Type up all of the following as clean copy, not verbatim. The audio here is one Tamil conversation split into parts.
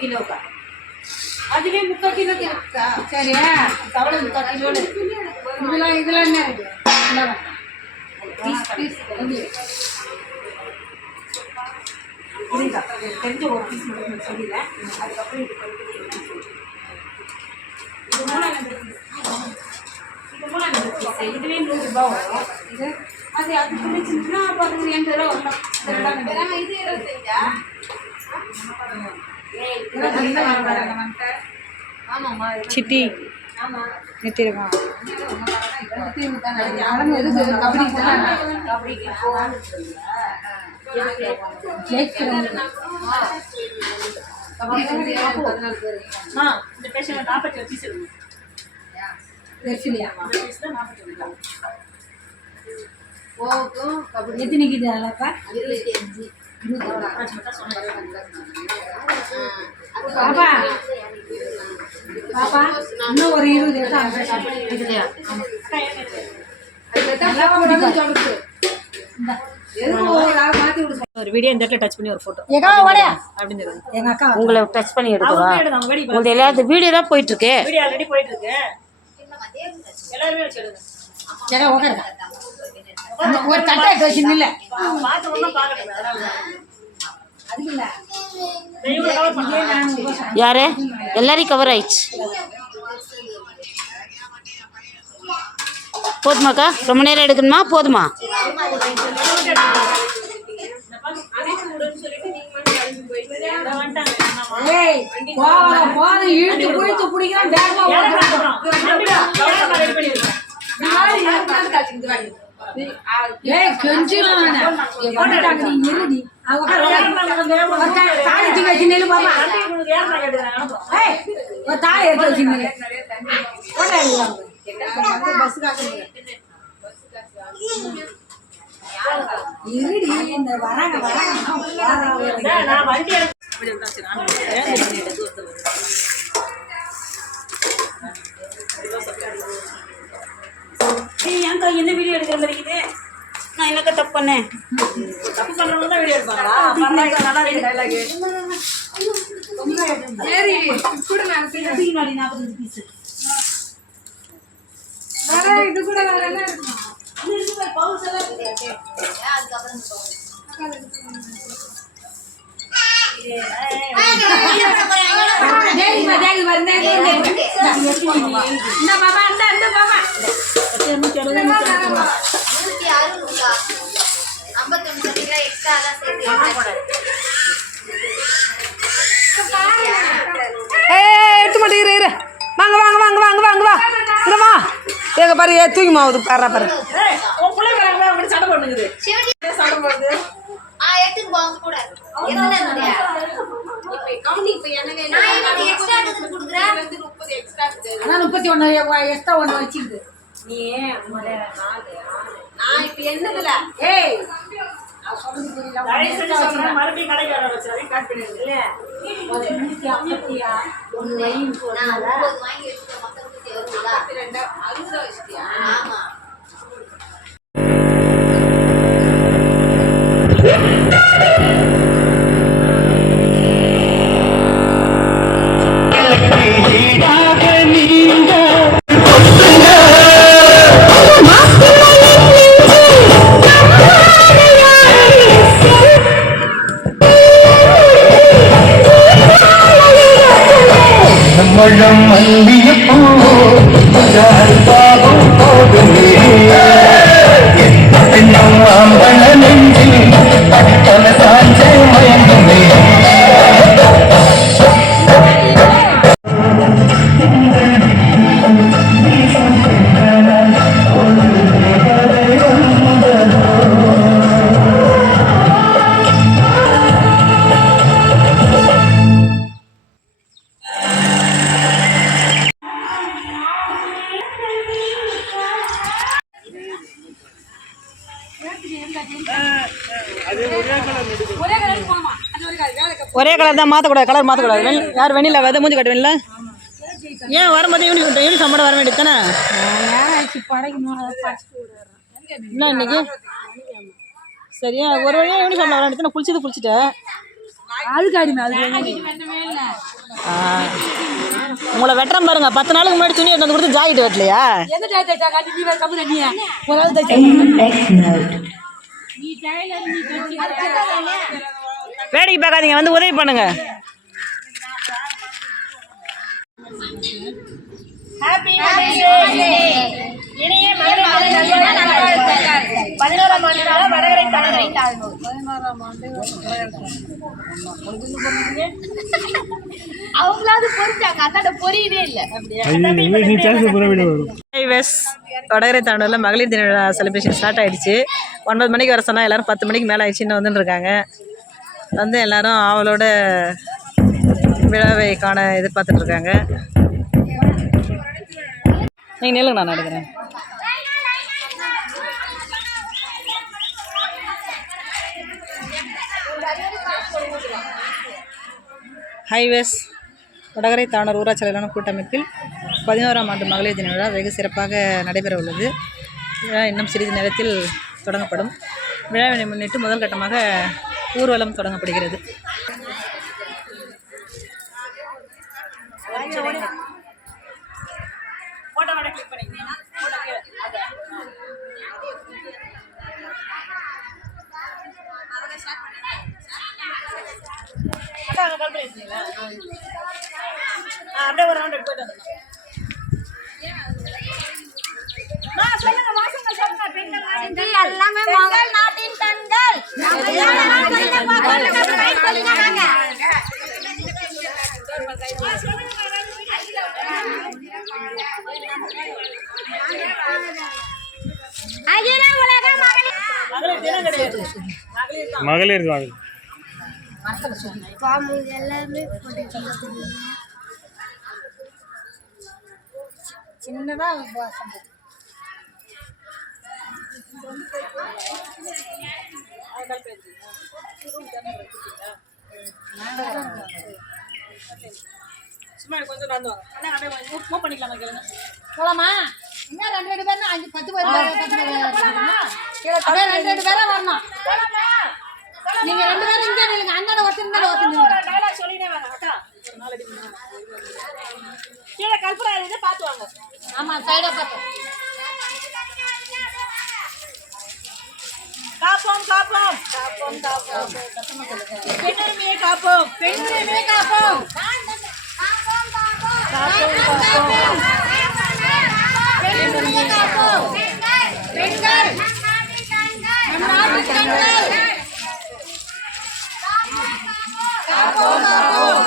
கிலோக்கா அதுவே 3/4 கிலோ இருக்கா? சரியா? தவளை 3/4 கிலோ. இதெல்லாம் என்ன இருக்கு? தெரிஞ்ச ஒரு பீஸ் மட்டும் சொல்லிடுறேன். அதுக்கப்புறம் இது இதுவே 100 ரூபாய் வரும். இது அது அதுக்கு இருந்துச்சுன்னா அப்போ அது 80 ரூபா வரலாம். இது 25 சிட்டி நிறுத்திடுவான். எத்தனைக்குது அளப்பா? பாப்பா பாப்பா இன்னும் ஒரு 20 ஒரு வீடியோ இந்த இடத்துல டச் பண்ணி ஒரு போட்டோ அப்படின்னு எங்க அக்கா உங்களை டச் பண்ணி எடுக்கவா? உங்களுக்கு எல்லாரும் வீடியோ தான் போயிட்டு இருக்கு. வீடியோ ஆல்ரெடி போயிட்டு இருக்கு. எல்லாரும் வச்சிடுங்க. ஒரு தட்டை வச்சு இல்ல யாரு எல்லாரையும் கவர் ஆயிடுச்சு. போதுமாக்கா? ரொம்ப நேரம் எடுக்கணுமா? போதுமா? என்ன வீடியோ எடுக்கிற மாதிரி இருக்குது? நான் என்னக்கா தப்பு பண்ணேன்? தப்பு பண்றவங்க தான் வீடியோ எடுப்பாங்களா? நல்லா இருக்கு டைலாக். சரி கூட நான் 45 பீஸ் இது கூட நல்லா இருக்கும். இது கூட பவுல்ஸ் எல்லாம் இருக்கு. அதுக்கு அப்புறம் எடுத்து மாட்டேங்கிற. வாங்க வாங்க வாங்க வாங்க வாங்க வா இங்கம்மா. எங்க பாரு தூக்கி மாவுது பாரு பாரு. சண்டை போடுது. சண்டை போடுது. எடுத்துட்டு போங்க கூட. எத்தனை இருந்தியா? இப்போ கவுண்டிங் இப்போ என்னங்க நான் எக்ஸ்ட்ரா எடுத்து குடுக்குறேன். வந்து 30 எக்ஸ்ட்ரா இருக்கு. ஆனா 31 எக்ஸ்ட்ரா ஒன்னு வச்சிருது. நீ முதல்ல 4 நான் இப்போ என்னதுல? ஏய் நான் சொல்றது புரியல. மறுபடியும் கடைக்கு வர வச்சாலே காட் பண்ணிடுங்க. இல்ல 150 ஒரு லைன் போடுறா. நான் 30 வாங்கி வச்சிட்டேன். மொத்தத்துக்கு 62 60 வச்சிட்டியா? ஆமா. மழம் மல்லிய பூ பாவம் போதுமே ஆம்பள நெஞ்சில் பல சாஞ்சே மயங்குமே. ஒரே கலர் போமா அது ஒரு வேலை ஒரே கலர் தான் மாற்றக்கூடாது, கலர் மாற்றக்கூடாது. யார் வெண்ணில விதை மூஞ்சி கட்டுவீங்களா? ஏன் வரும்போது யூனிஃபார்ம் போட வர வேண்டியது தானே? என்ன இன்னைக்கு சரியா ஒரு வழியாக யூனிஃபார்ம் வர வேண்டியது. குளிச்சது குளிச்சுட்டேன். உங்களை வெட்டுறேன் பாருங்க. 10 நாளுக்கு முன்னாடி துணி எடுத்து கொடுத்து ஜாக்கெட் வெட்டலையா? வேடிக்கை பார்க்காதீங்க, வந்து உதவி பண்ணுங்க. இனிய மகளிர் நல்வாழ்த்துக்கள். 11ஆம் ஆண்டு வடகரை தாழ்மை. 11ஆம் ஆண்டு அவங்களாவது பொறிச்சாங்க, அதாட பொரியவே இல்லை. வடகரை தாண்டூரில் மகளிர் தின விழா செலிப்ரேஷன் ஸ்டார்ட் ஆகிடுச்சு. 9 மணிக்கு வர சொன்னால் எல்லோரும் 10 மணிக்கு மேலே ஆகிடுச்சு. இன்னும் வந்துன்னு இருக்காங்க. வந்து எல்லோரும் அவளோட விழாவை காண எதிர்பார்த்துட்ருக்காங்க. நீங்கள் நில்லுங்க, நான் நடக்கிறேன். ஹைவேஸ் வடகரை தாண்டூர் ஊராட்சி அளவிலான கூட்டமைப்பில் 11ஆம் ஆண்டு மகளிர் தின விழா வெகு சிறப்பாக நடைபெற உள்ளது. விழா இன்னும் சிறிது நேரத்தில் தொடங்கப்படும். விழாவினை முன்னிட்டு முதல் கட்டமாக ஊர்வலம் தொடங்கப்படுகிறது. அப்படியே ஒரு ரவுண்ட் போயிட்டு வந்து எல்லாமே மகள் நாட்டின் கண்கள். அகில உலக மகளிர் எல்லாமே சின்னதா உபவாசம். சும்மா கொஞ்சம் நடந்து வாங்க. அண்ணா அப்படியே மூவ் பண்ணிக்கலாமா கேளுங்க. போலாமா? இன்னும் 2 பேர்னா 5-10 பேர் அப்படியே 2 பேரா வரணும். நீங்க 2 பேரும் இங்கே நில்லுங்க. அண்ணாட ஒருத்தர் டயலாக் சொல்லினே வாங்க. அக்கா ஒரு 4 அடி கீழே கல்பனா இதை பார்த்து வாங்க. ஆமா, சைடா பார்த்து. காப்போம் காப்போம் காப்போம் காப்போம் பெண்ணுரிமையை காப்போம். பெண்ணுரிமையை காப்போம். காப்போம் காப்போம் பெண்ணுரிமையை காப்போம். பெண்கள் நம் நாட்டு பெண்கள். காப்போம் காப்போம்.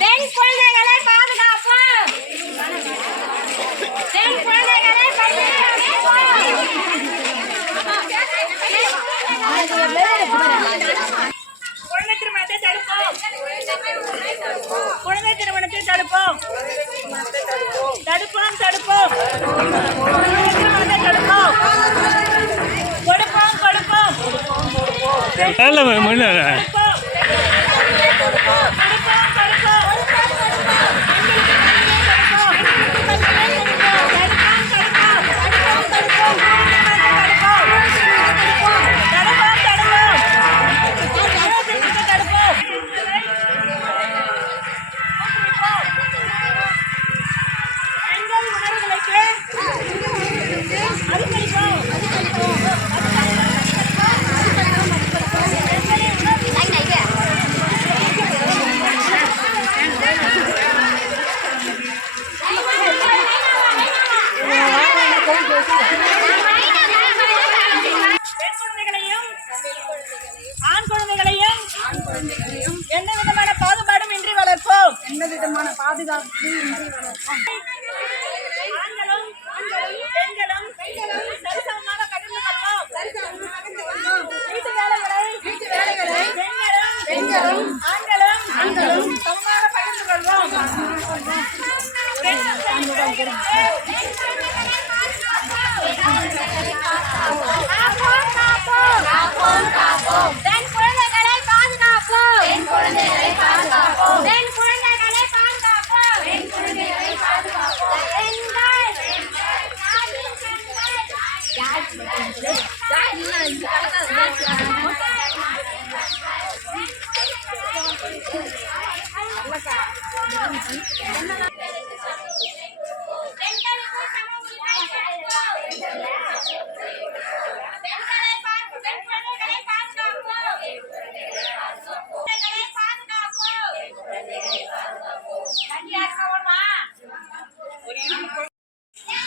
பெண் குழந்தைகளை பாதுகாப்போம். பெண் குழந்தைகளை குழந்தை திருமணத்தை தடுப்போம். குழந்தை திருமணத்தை தடுப்போம். தடுப்போம் தடுப்போம் குழந்தை திருமணத்தை தடுப்போம். கொடுப்போம் கொடுப்போம் எந்த விதமான பாகுபாடும் இன்றி வளர்ப்போம். ஆண்களும் பெண்களும் சரிசமமாக கலந்து கொள்வோம். வீட்டு வேலைகளை பெண்களும்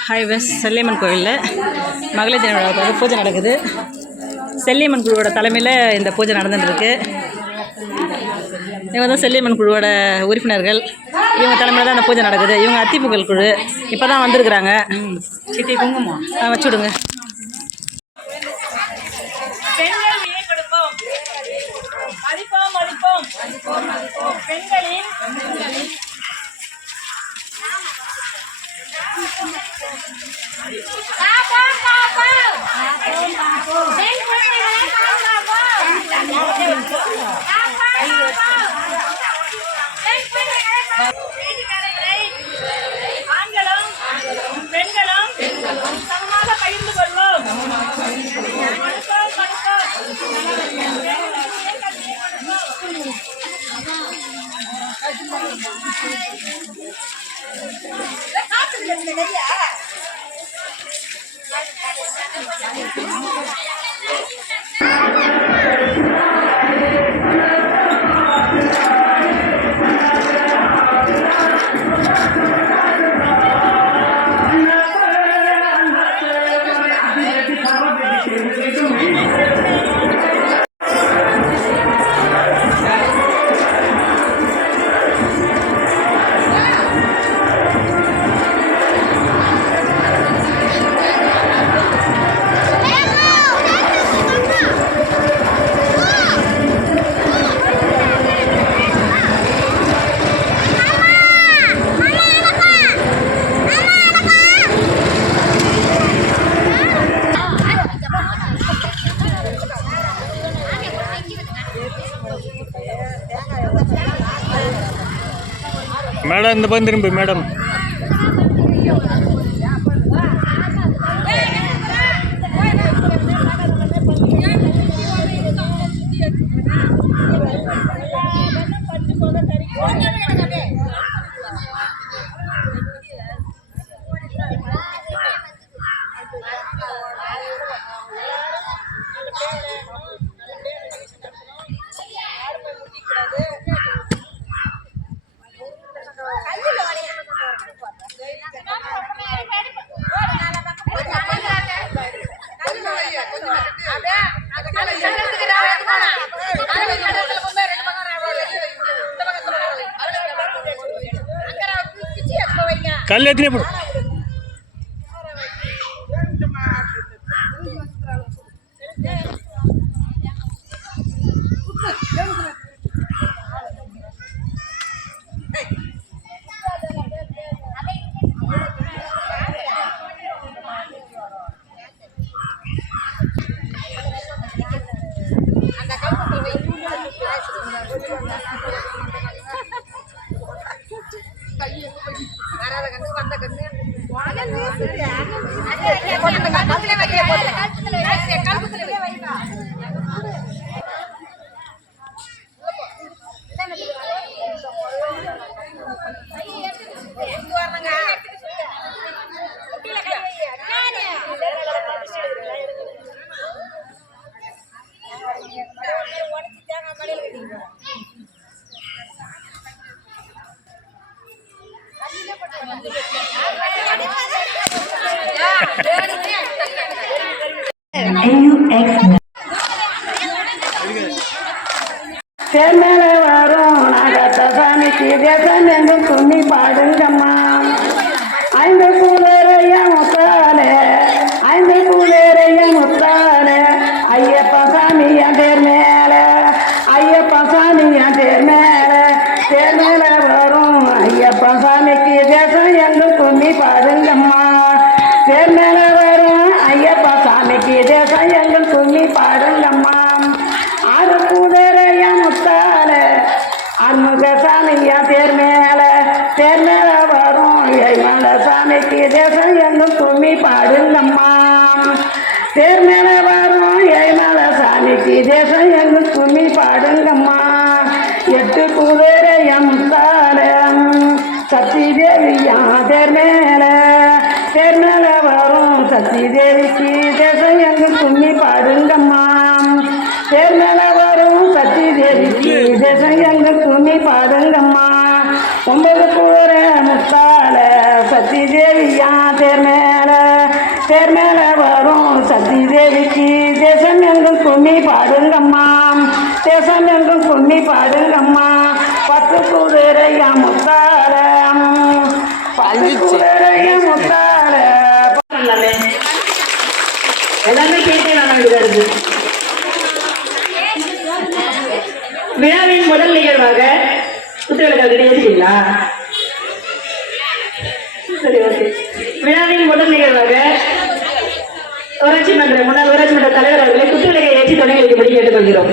ஹாய் வெஸ் செல்லியம்மன் கோவிலில் மகளிர் தின விழாவுக்காக பூஜை நடக்குது. செல்லியம்மன் குழுவோட தலைமையில் இந்த பூஜை நடந்துட்டுருக்கு. இவங்க தான் செல்லியம்மன் குழுவோட உறுப்பினர்கள். இவங்க தலைமையில் தான் இந்த பூஜை நடக்குது. இவங்க அத்திப்புகழ் குழு இப்போ தான் வந்திருக்குறாங்க. சித்தி குங்குமம் வச்சு விடுங்க. ஆண்களும் பெண்களும் சமமாக பகிர்ந்து கொள்வோம். மேடம் இந்த பக்கம் திரும்பி மேடம். கல் எத்தனை போடும். தேர்மேல வரும் நாகத்த சாமிக்கு தேசம் எங்கும் துணி பாடுங்கம்மா. ஐந்து பூலேரைய முத்தாலே ஐந்து பூலேரைய முத்தாலே ஐயப்ப சாமியா தேர் மேல ஐயப்ப சாமியா தேர் மேல தேர்மேல வரும் ஐயப்ப சாமிக்கு தேசம் எங்கும் துணி பாடுங்கம்மா. தேர்மேல வரும் ஐயப்ப சாமிக்கு தேசம் எங்கும் துணி பாடுங்கம்மா. ஆறு பூதரைய முத்தால அன்முக சாமியா தேர் மேல வரும் ஏமல சாமிக்கு தேசம் எங்கும் கும்மி பாடுங்கம்மா. தேர் மேல வரும் ஏமல சாமிக்கு தேசம் எங்கும் கும்மி பாடுங்கம்மா. எட்டு பூதரைய முத்தால சக்தி தேவியா தேர் மேல வரும் சக்தி தேவிக்கு தேசம் எங்கும் கும்மி பாடுங்கம்மா. தேர் மேல வரும் சக்தி தேவிக்கு தேசம் எங்கும் கும்மி பாடுங்கம்மா. 9 பூர முத்தால சக்தி தேவியா தேர் மேல தேசம் எங்கும் கும்மி பாடுங்கம்மா பத்து குதிரையா முத்தாரம் பத்து குதிரையா முத்தார எல்லாமே கேட்டே நான் இருக்கு. விழாவின் முதல் நிகழ்வாக குத்துவிளக்கு எழுதிங்களா? சரி, ஓகே. விழாவின் முதல் நிகழ்வாக முன்னாள் ஊராட்சி மன்ற தலைவர் அவர்களை குத்துவிளக்கை ஏற்றி தொடங்கி வைக்கும்படி கேட்டுக்கொள்கிறோம்.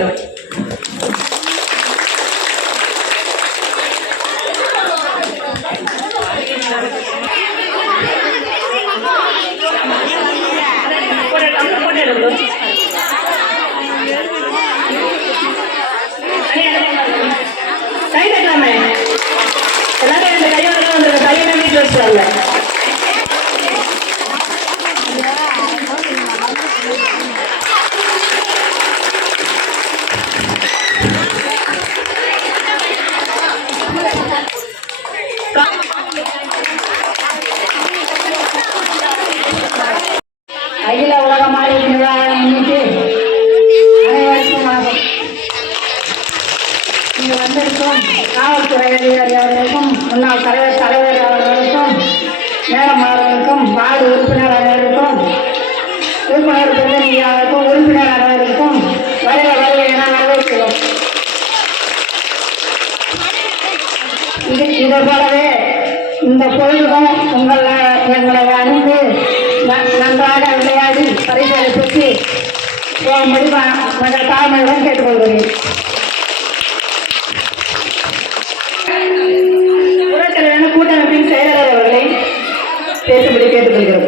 கை தட்டாமே எல்லாரும் இந்த கையோட வந்து கையோட வீட்டு வச்சுருவாங்க. அகில உலக மாநில விழாவை முன்னிட்டு அனைவருக்கும் வணக்கம். இங்கு வந்திருக்கும் காவல்துறை அதிகாரி அவர்களுக்கும் முன்னாள் தலைவர் அவர்களுக்கும் மேடம் அவர்களுக்கும் வார்டு உறுப்பினர் அவர்களுக்கும் உறுப்பினர் பிரதிநிதியாளருக்கும் உறுப்பினர் அவர்களுக்கும் வருக வருக என வரவேற்கிறோம். இதை போலவே இந்த பொழுதும் எங்களை அணிந்து நன்றாக விளையாடி பரிசுகளை பெற்று போகும்படி கொஞ்சம் தாழ்மையுடன் கேட்டுக்கொள்கிறேன். புறக்கலையான கூட்டமைப்பின் செயலாளர் அவர்களை பேசும்படி கேட்டுக்கொள்கிறோம்.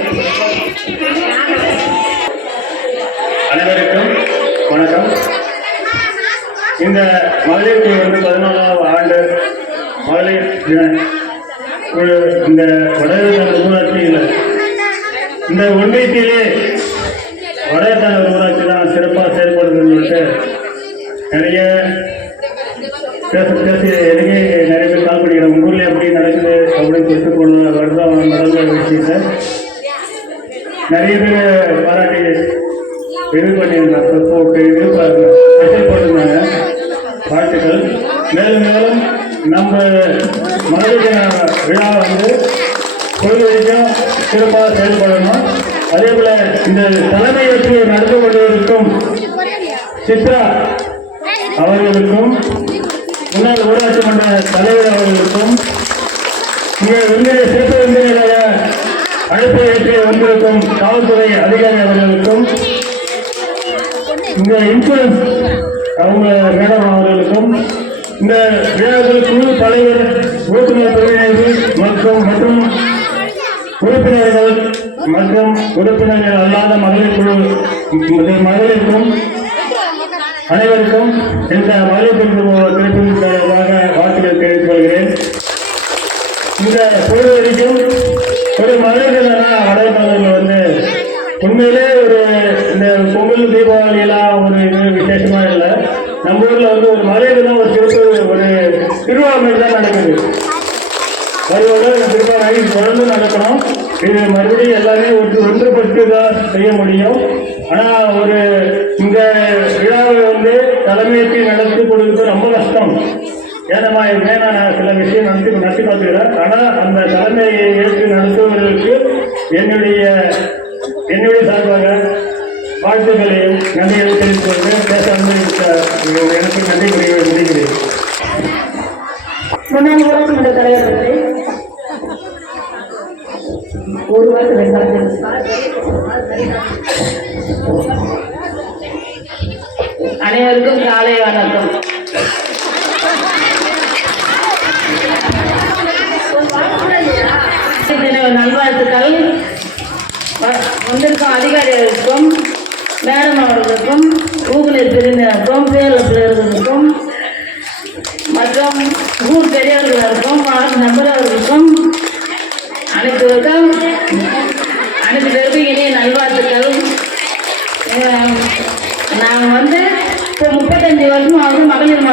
அனைவருக்கும் வணக்கம். இந்த மகளிர் வந்து 14வது ஆண்டு மகளிர் இந்த வடகிழக்கு ஊராட்சியில் இந்த ஒன்றியத்திலே வடகிழக்கு ஊராட்சி தான் சிறப்பாக செயல்படுதுன்னு சொல்லிட்டு நிறைய பேசி எனக்கு நிறைய பேர் கால் பண்ணிக்கிறேன். உங்கள் ஊரில் எப்படி நடக்குது அப்படின்னு சொல்லிட்டு போன வருடம் நடந்த விஷயத்தை நிறைய பேர் பாராட்டி இது பண்ணியிருந்தாங்க, போட்டு இது ஸ்பெஷல் போட்டிருந்தாங்க. வாழ்த்துக்கள். மேலும் மேலும் நம்ம மகளிர் விழா வந்து பொழுது வரைக்கும் சிறப்பாக செயல்படணும். அதே போல இந்த தலைமை ஏற்று நடந்து கொண்டிருக்கும் சித்ரா அவர்களுக்கும் முன்னாள் ஊராட்சி மன்ற தலைவர் அவர்களுக்கும் இங்கே விருந்தினை சிறப்பு விருந்தினராக அழைப்பு ஏற்று வந்திருக்கும் காவல்துறை அதிகாரி அவர்களுக்கும் இந்த இன்சூரன்ஸ் அவங்க மேடம் அவர்களுக்கும் இந்த விழாவில் குழு தலைவர் உறுப்பினர் பிரதிநிதி மற்றும் உறுப்பினர்கள் மற்றும் உறுப்பினர்கள் அல்லாத மகளிர் குழு மகளிருக்கும் அனைவருக்கும் இந்த மகளிர் திருப்பிற்காக வாழ்த்துக்கள் தெரிவித்துக் கொள்கிறேன். இந்த பொழுது வரைக்கும் ஒரு மகளிர்கள் வடமாநிலங்கள் வந்து உண்மையிலே ஒரு இந்த பொங்கல் தீபாவளி எல்லாம் ஒரு இது விசேஷமா இல்லை. நம்ம ஊர்ல வந்து ஒரு மகளிர் தான் ஒரு சிறப்பு ஒரு திருவிழா தான் நடக்குது. வருவதோட திருவிழா தொடர்ந்து நடக்கணும். இது மறுபடியும் எல்லாமே ஒன்றுபட்டு தான் செய்ய முடியும். ஆனால் ஒரு இந்த விழாவை வந்து தலைமையேற்றி நடத்தி கொடுக்கிறது ரொம்ப கஷ்டம். ஏன்னா நான் சில விஷயம் நடத்தி பார்த்துக்கிறேன். ஆனால் அந்த தலைமையை ஏற்று நடத்துவதற்கு என்னுடைய சார்பாக வாழ்த்துக்களையும் நன்றிகளை தெரிவித்து கொண்டு பேச எனக்கு நன்றி முடிகிறேன். முன்னாள் ஊராட்சி மன்ற தலைவர் ஒரு அனைவருக்கும் காலை வணக்கம். நல்வாழ்த்துக்கள். வந்திருக்கும் அதிகாரிகளுக்கும் மேடம் அவர்களுக்கும் ஊகுலர் பிரிவினருக்கும் பேரர்களுக்கும் மற்றும் ஊர் பெரியவர்களுக்கும் வார்டு நம்பர் அவர்களுக்கும் அனைத்து பேருக்கும் இனிய நல்வாழ்த்துக்கள். நாங்கள் வந்து இப்போ 35 வருஷம் வந்து மகளிர்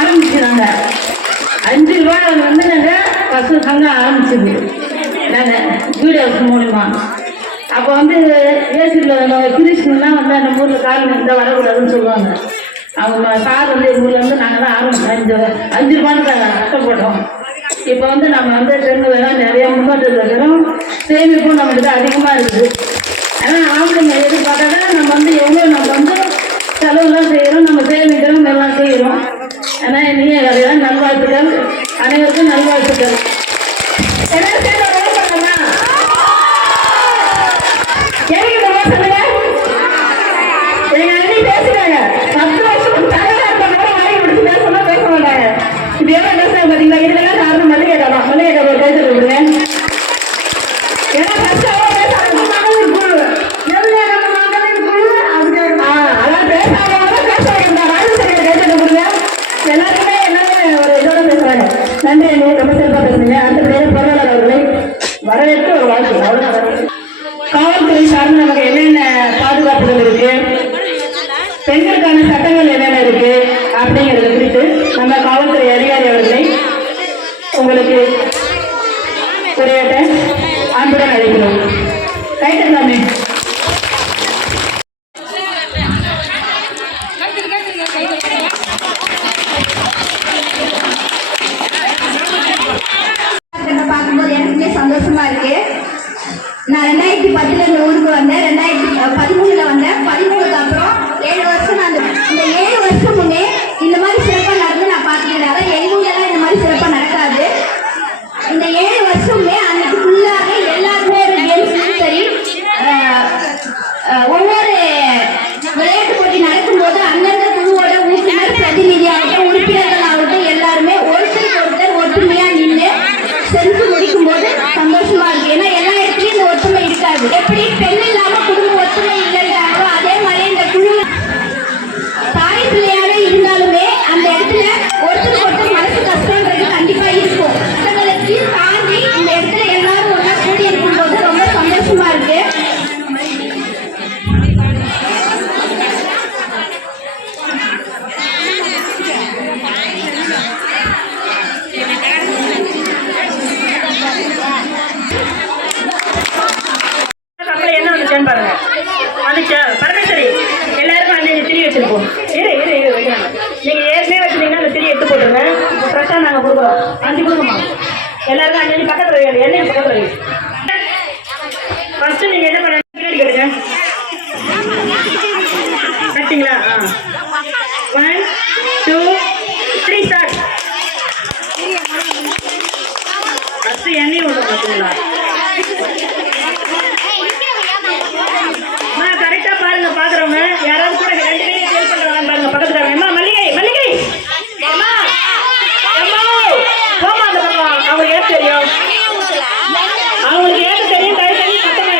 ஆரம்பிச்சுனாங்க. 5 ரூபாய் வந்து நாங்கள் பசு சங்கம் ஆரம்பிச்சது நாங்கள் வீடியோஸ் மூலிமா. அப்போ வந்து ஏசியில் கிருஷ்ணன்லாம் வந்து நம்ம ஊரில் கால் இருந்தால் வரக்கூடாதுன்னு சொல்லுவாங்க. அவங்க சார் வந்து எங்கள் ஊரில் வந்து நாங்கள் தான் ஆரம்பிச்சோம் 5 ரூபான்னு கஷ்டம் போட்டோம். இப்போ வந்து நம்ம வந்து பெண்களெல்லாம் நிறைய முன்னேற்றத்தில் இருக்கிறோம். சேமிப்பும் நம்மகிட்ட அதிகமாக இருக்குது. ஆனால் ஆம்பளைங்க எதிர்பார்த்தா நம்ம வந்து எவ்வளோ நம்ம வந்து செலவுலாம் செய்கிறோம், நம்ம சேமிக்கிறோம், எல்லாம் செய்கிறோம். ஆனால் நீங்கள் அதெல்லாம் நல்வாழ்த்துக்கள், அனைவருக்கும் நல்வாழ்த்துக்கள். எல்லாரும் சேர்ந்து வேலை பண்ணலாமா? எனக்கு சொல்லுங்க. எங்க அண்ணி பேசுறாங்க 10 வருஷம் தலைவர் பண்ணாலும் வாங்கி முடிச்சு பேசணும், பேச மாட்டாங்க. இது எவ்வளோ பேசுறாங்க பார்த்தீங்களா? இதுக்கெல்லாம் காரணம் மல்லிகை காலம். மல்லிகை காலம் பேச விடுங்க. ஏன்னா ஃபர்ஸ்ட் அவங்க பேசாங்க மகளிர் குழு மகளிர் குழு அதான் பேசாதவங்க பேச வைக்கிறாங்க. ராஜசேகர் கேட்டு கொடுங்க. எல்லாருமே எல்லாமே ஒரு இதோட பேசுறாங்க. நன்றி அண்ணே, ரொம்ப சிறப்பாக பேசுறீங்க. அடுத்தபடியாக பொருளாளர் அவர்களை வரவேற்று ஒரு வாழ்த்து. அவ்வளோ காவல்துறை சார்ந்து நமக்கு என்னென்ன பாதுகாப்புகள் இருக்கு, பெண்களுக்கான சட்டங்கள் என்னென்ன இருக்கு அப்படிங்கிறத குறித்து நம்ம காவல்துறை அதிகாரி அவர்களை உங்களுக்கு உரையாட்ட அன்புடன் அழைக்கிறோம். கைத்தலாமே. பார்க்கும்போது எனக்குமே சந்தோஷமா இருக்கு. நான் 2010 இந்த ஊருக்கு வந்தேன். 2013 வந்தேன். 13க்கு அப்புறம் 7 வருஷம் நான் இந்த 7 வருஷம் முன்னே இந்த மாதிரி சிறப்பாக நடந்து நான் பார்த்துக்கிறேன். அதான் எங்கள் ஊர்லலாம் இந்த மாதிரி சிறப்பாக நடக்காது. இந்த 7 வருஷமே அன்னைக்கு ஃபுல்லாகவே எல்லாருமே ஒரு கேம்ஸ்லையும் சரி, ஒவ்வொரு விளையாட்டு போட்டி நடக்கும்போது அந்தந்த குழுவோட ஊக்குனர் பிரதிநிதியாகட்டும் உறுப்பினர்கள் ஆகட்டும் எல்லாருமே ஒருத்தருக்கு ஒருத்தர் ஒற்றுமையாக நின்று செஞ்சு முடிக்கும் போது சந்தோஷமா இருக்கு. ஏன்னா எல்லா இடத்துலயும் இந்த ஒற்றுமை இருக்காது. எப்படி பெண் இல்லாம குடும்ப ஒற்றுமை இல்லைன்றாங்களோ அதே மாதிரி இந்த குழு தாய் பிள்ளையாக இருந்தாலுமே அந்த இடத்துல ஒருத்தருக்கு ஒருத்தர் மனசு கஷ்டம்ன்றது கண்டிப்பா இருக்கும். மற்றவங்களுக்கு தாண்டி இந்த இடத்துல எல்லாரும் ஒன்றா கூடி இருக்கும் போது ரொம்ப சந்தோஷமா இருக்கு. பாருங்க அதுச்சா பரமேஸ்வரி எல்லாருக்கும் அந்த திரி வச்சிருப்போம். வைக்கிறாங்க. நீங்க ஏற்கனவே வச்சிருந்தீங்கன்னா அந்த திரி எடுத்து போட்டுருங்க. ஃப்ரெஷ்ஷா நாங்க கொடுக்குறோம். 5 கொடுக்குமா எல்லாருக்கும் 5 பக்கத்துல வைங்க. எண்ணெய் பக்கத்துல வைங்க. ஃபர்ஸ்ட் நீங்க என்ன பண்ண பின்னாடி கேளுங்க. கட்டிங்களா? 1 2 3 ஸ்டார்ட். ஃபர்ஸ்ட் எண்ணெய் விடுங்க. பார்த்தீங்களா? கரெக்டா பாருங்க. பாக்குறவங்க யாராவது கூட 2 பேரும் ஹெல்ப் பண்றாங்க பாருங்க. பக்கத்துல அம்மா மல்லிகை மல்லிகை அம்மா அம்மா போமா அந்த பக்கம். அவங்களுக்கு ஏன் தெரியும்? அவங்களுக்கு ஏன் தெரியும்? கை தண்ணி பக்கமே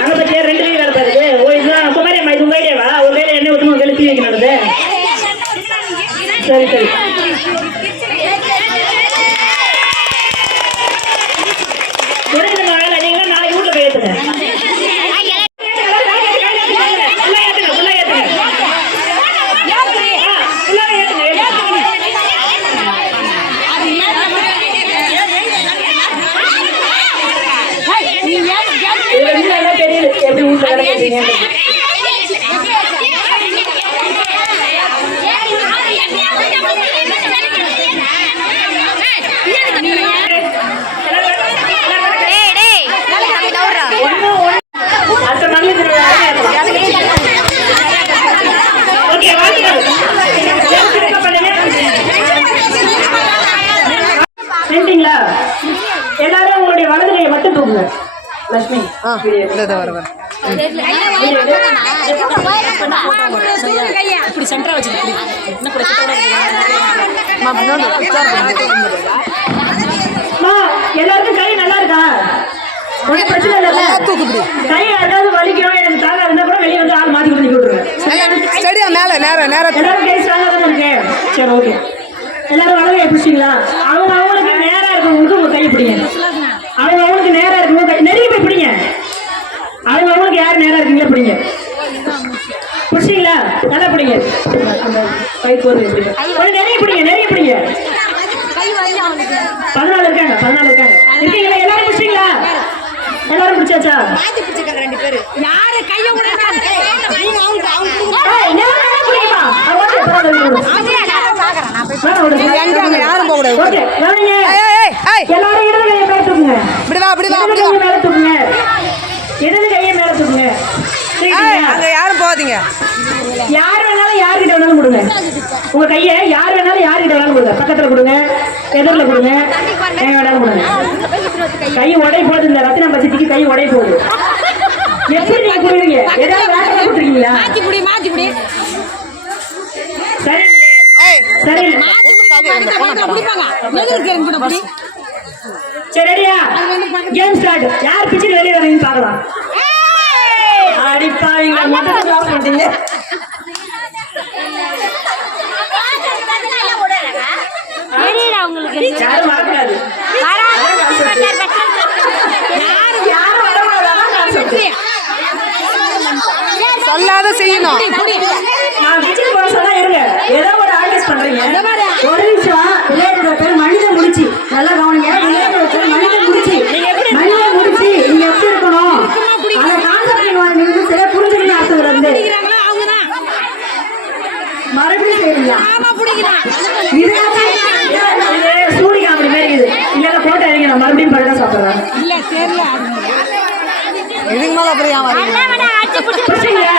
அங்க பத்தியா 2 பேரும் வேலை பாருது. ஓ இதுதான் குமாரி அம்மா. இது உங்க ஐடியாவா? ஒரு வேலை எண்ணெய் ஊற்றணும், ஒரு வேலை தீ வைக்க நடந்தது. சரி சரி முடிஞ்சுங்க வேலை. நீங்களும் நாளைக்கு வீட்டுல போய் ஏற்றுங்க. எப்படி வீட்டுல வேலை செய்றீங்க? எல்லாரும் உங்களுடைய வலது கையை மட்டும் தூக்குங்க. லட்சுமி இப்படி சென்டரா வச்சு எல்லாருக்கும் கை நல்லா இருக்கா? ஒன்றும் பிரச்சனை இல்லை. கை யாராவது வலிக்கும் எனக்கு தாங்க இருந்தா கூட வெளியே வந்து ஆள் மாற்றி பண்ணி விட்டுருவேன். எல்லாரும் கை ஸ்ட்ராங்கா தானே இருக்கு. சரி ஓகே. எல்லாரும் வலது கை பிடிச்சிங்களா? அவங்க அவங்களுக்கு நேரா இருக்கவங்களுக்கு உங்க கையை பிடிங்க. அவங்க அவங்களுக்கு நேரா இருக்கவங்க கை நெருங்கி போய் பிடிங்க. அவங்க அவங்களுக்கு யார் நேரா இருக்கீங்களோ பிடிங்க. பிடிச்சிங்களா? நல்லா பிடிங்க. அந்த கை கோர்வை பிடிங்க. கொஞ்சம் நெருங்கி பிடிங்க. நெருங்கி பிடிங்க. 14 இருக்காங்க. இருக்கீங்களா? எல்லாரும் பிடிச்சிங்களா? எல்லாரும் பிடிச்சாச்சா யாரு கையை விடுறாங்க? யாரும் போக கூடாது. எல்லாரும் இடது கையை மேல தூக்குங்க. மேல தூக்குங்க. இடது கையை மேல தூக்குங்க. அங்க யாரும் போகாதீங்க. யார் வேணாலும் யார்கிட்ட வேணாலும் கொடுங்க. உங்க கையை யார் வேணாலும் யார்கிட்ட வேணாலும் கொடுங்க. பக்கத்துல கொடுங்க, எதிரில கொடுங்க, எங்க வேணாலும் கொடுங்க. கை உடை போகுது. இந்த ரத்தினம் பட்சத்துக்கு கை உடை போகுது. எப்படி நீங்க கொடுக்குறீங்க? ஏதாவது வேலை கொடுத்துருக்கீங்களா? சரி சரி சரி ரெடியா? Game start. யார் பிச்சில் வெளியே வரீங்கன்னு பார்க்கலாம். அடிப்பாங்க மாட்டீங்க. யாரும் வரக்கூடாது. யாரும் வரக்கூடாது. சொல்லாத செய்யணும். நான் பிச்சில் போட சொன்னா இருங்க. ஏதோ ஒரு ஆர்டிஸ்ட் பண்றீங்க. ஒரு நிமிஷம். விளையாடுற பேர் மனித முடிச்சு. நல்லா கவனிங்க. விளையாடுற பேர் மனித முடிச்சு. மனித முடிச்சு நீங்க எப்படி இருக்கணும்? அந்த கான்செப்ட் நீங்க சரியா புரிஞ்சுக்கணும். அர்த்தம் வந்து மறுபடியும் செய்யலாம். சூடி காமெடி மாதிரி இருக்குது. இல்லைன்னா போட்டோ எடுங்க. நான் மறுபடியும் பழக சாப்பிட்றேன். இதுக்கு மேல அப்படியா புரிஞ்சுங்களா?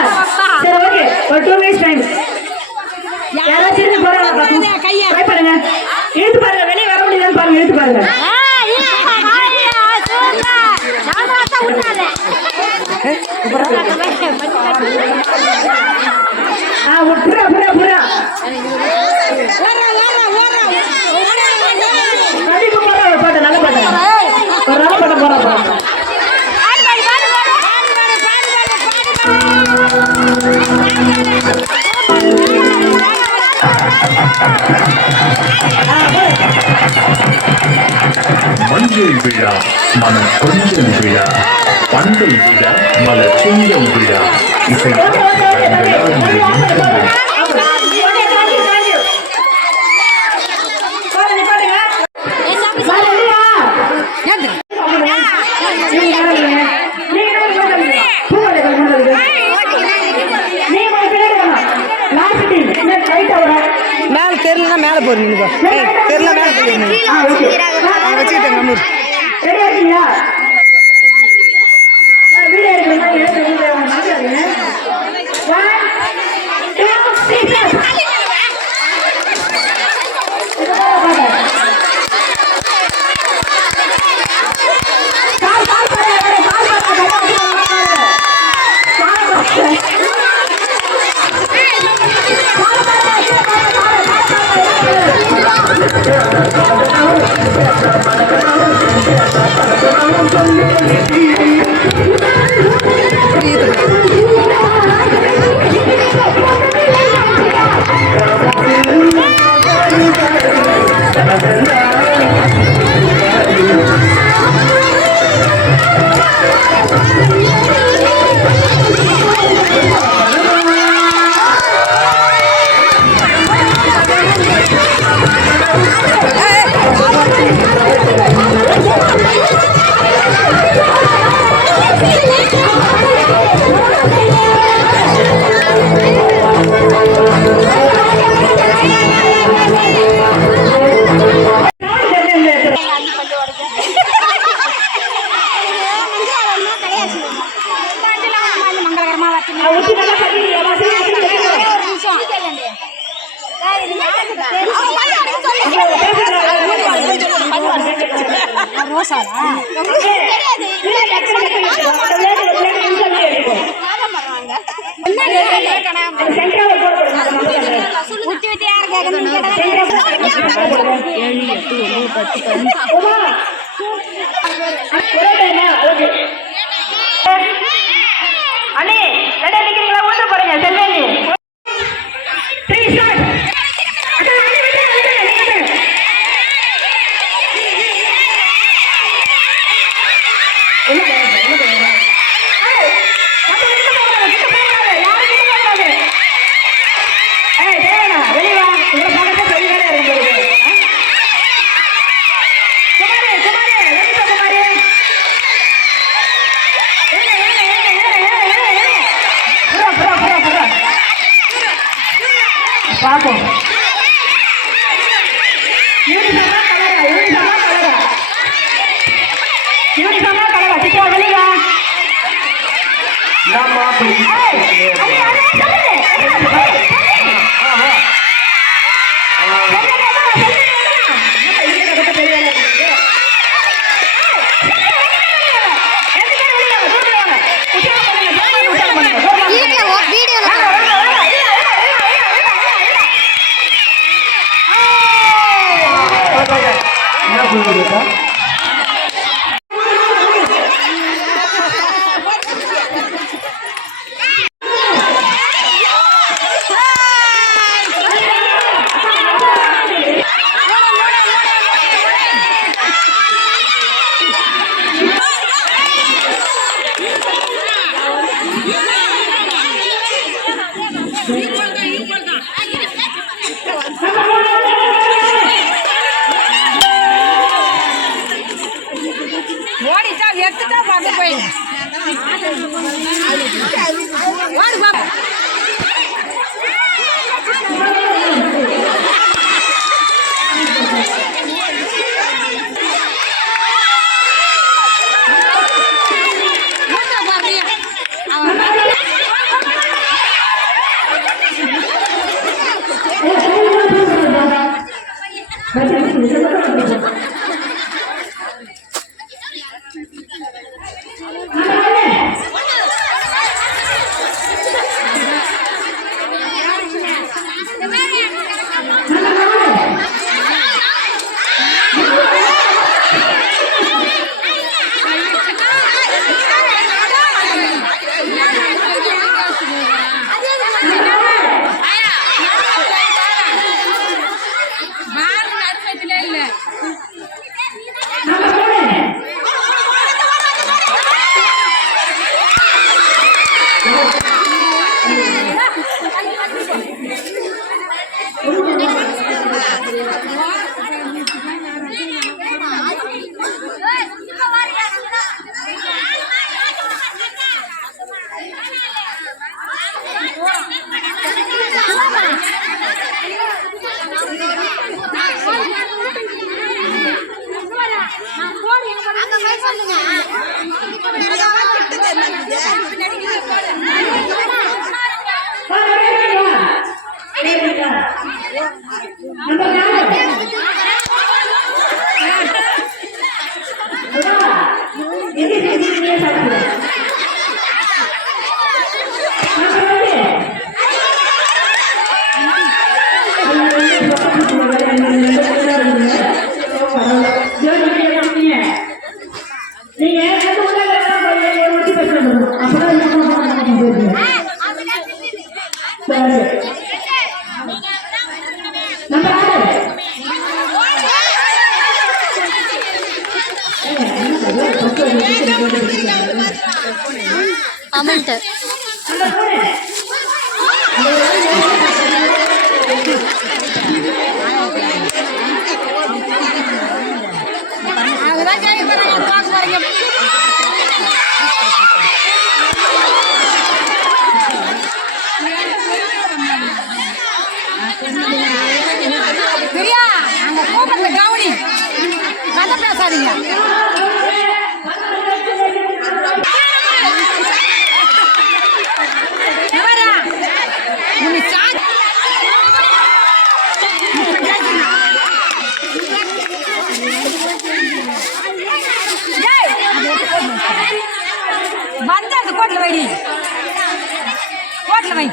சரி ஓகே. ஒரு 2 minutes டைம். யாராவது திரும்பி போறாங்க ட்ரை பண்ணுங்க. இழுத்து பாருங்க. வெளியே வர முடியுதான்னு பாருங்க. இழுத்து பாருங்க. புறா புறா புறா கண்டிப்பா போற பாட்டு. நல்ல பாட்டு. ஒரு நல்ல பாட்டு போறா. மஞ்சள் விழா மனம் கொஞ்சம் விழா பண்டை விழா மலர் கொஞ்சம் விழா இசை மேல தெரியலன்னா மேல போறீங்க. தெரியல மேல போறீங்க. வச்சுக்கிட்டேன் நம்மூர். ரெடியா இருக்கீங்களா? வீடியோ எடுக்கிறீங்க. 1 2 3 அண்ணே ரெடி நிக்கிறீங்களா? ஊட்ட போறீங்க. செல்வேண்டி 3 ஸ்டார்ட். பார்ப்போம். யூனிஃபார்மா கலரா சிக்கா வெளியா ஓடிச்சா எடுத்துட்டா பார்த்து போய் ஓடு பாப்பா அமௌண்ட் பிரியா அங்க கூப்பிடுங்க கவுனி கதை பேசாதீங்க வந்து கோட்டில் வைடி கோட்டில் வை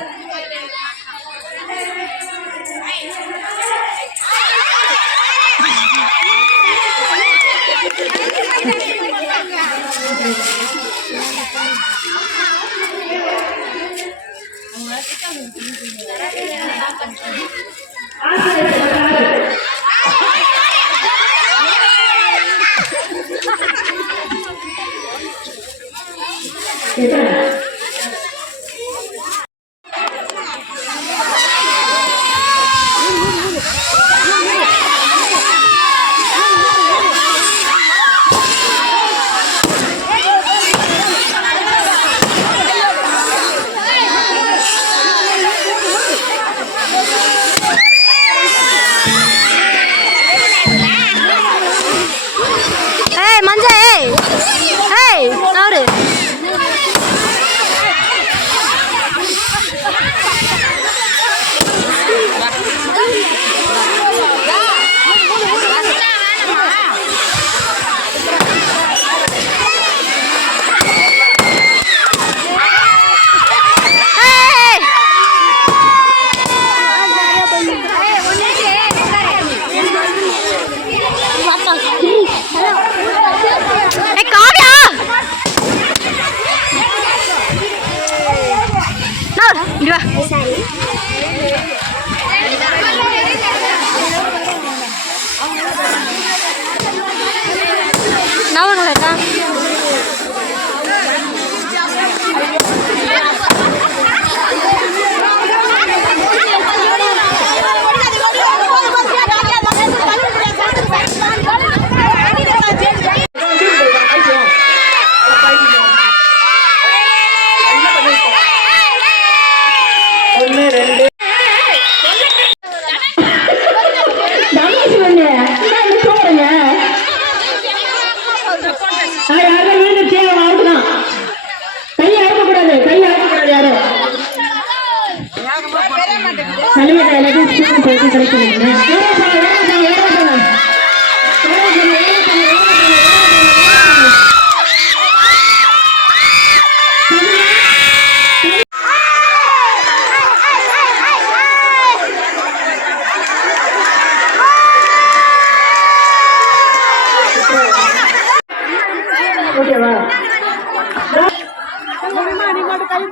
ஓகேவா?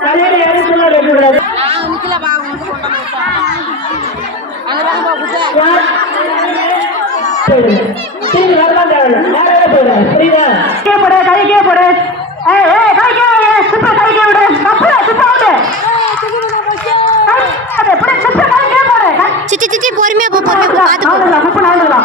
தலையில யாரும் சொல்லாது கூடாது. திரும்பி வரலாம் தேவையில்ல. நேரம் போயிடுறேன். புரியுதா? போடு கைக்கே போடு. சித்தி சித்தி பொறுமையா போ, பொறுமையா போ, பாத்து போ.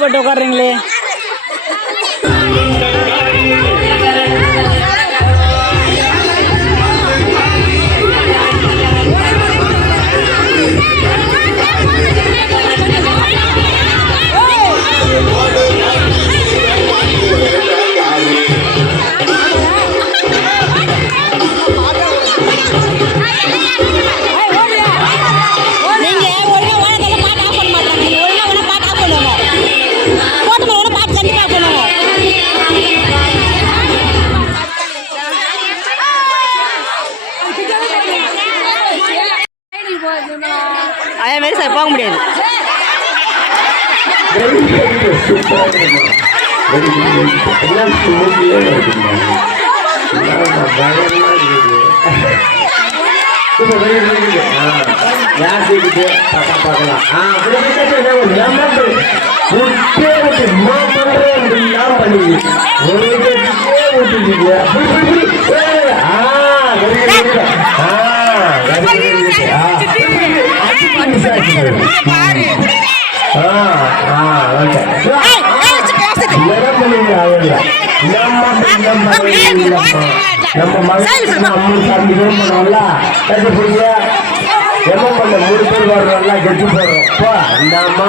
போட்டு உட்காடுறீங்களே. அதே மாதிரி சார் போக முடியாது. நம்ம மகன் அம்மன் சாமி பண்ணுவோம்ல என்ன பண்ண 3 பேர் வர்றோம்ல கெட்டு போடுறோம் அந்த அம்மா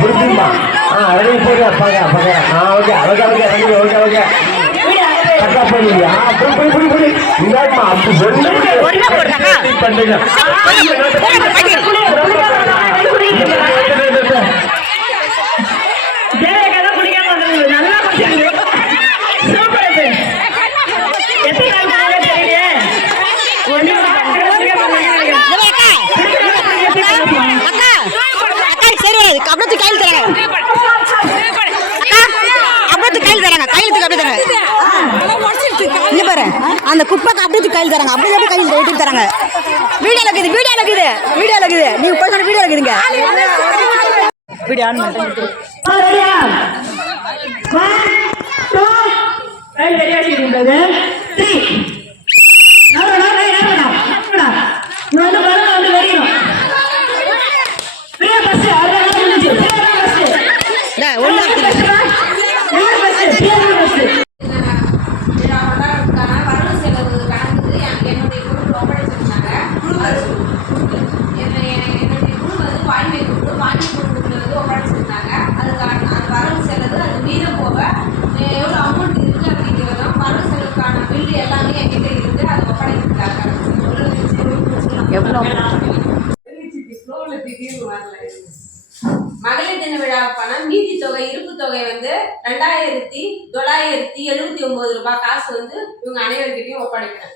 புரிஞ்சுமா ரெடி போடுற பக பக okay okay okay ready okay okay பக்கா பண்ணுங்க புடி புடி புடி இந்தாமா அப்படி பண்ணுங்க அப்படியே கையில் தராங்க அப்படியே கையில் தராங்க கையெழுத்துக்கு அப்படியே தராங்க. இங்க பாரு அந்த குப்பைக்கு அப்படியே கையில் தராங்க அப்படியே கையில் எடுத்து தராங்க. வீடியோ இருக்குது வீடியோ இருக்குது வீடியோ இருக்குது நீங்க போய் வீடியோ இருக்குதுங்க வீடியோ ஆன் பண்ணிட்டு மகளிர் தின விழா பணம் நீதி தொகை இருப்பு தொகை வந்து 2979 ரூபாய் காசு வந்து இவங்க அனைவருக்கிட்டையும் ஒப்படைக்கிறேன்.